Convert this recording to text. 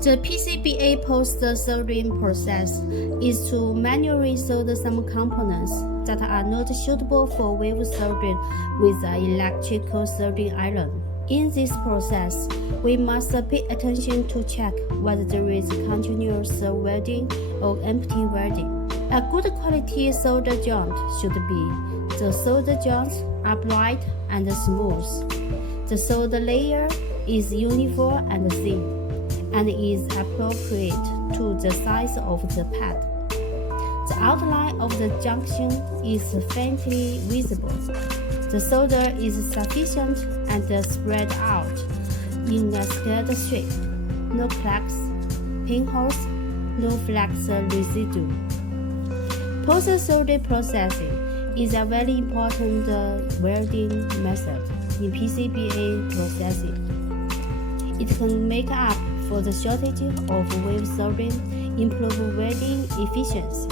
The PCBA post-soldering process is to manually solder some components that are not suitable for wave soldering with an electrical soldering iron. In this process, we must pay attention to check whether there is continuous welding or empty welding. A good quality solder joint should be: the solder joints are bright and smooth. The solder layer is uniform and thin, and is appropriate to the size of the pad. The outline of the junction is faintly visible. The solder is sufficient and spread out in a squared shape. No cracks, pinholes, no flux residue. Post-soldering processing is a very important welding method in PCBA processing. It can make up for the shortage of wave soldering, improve welding efficiency,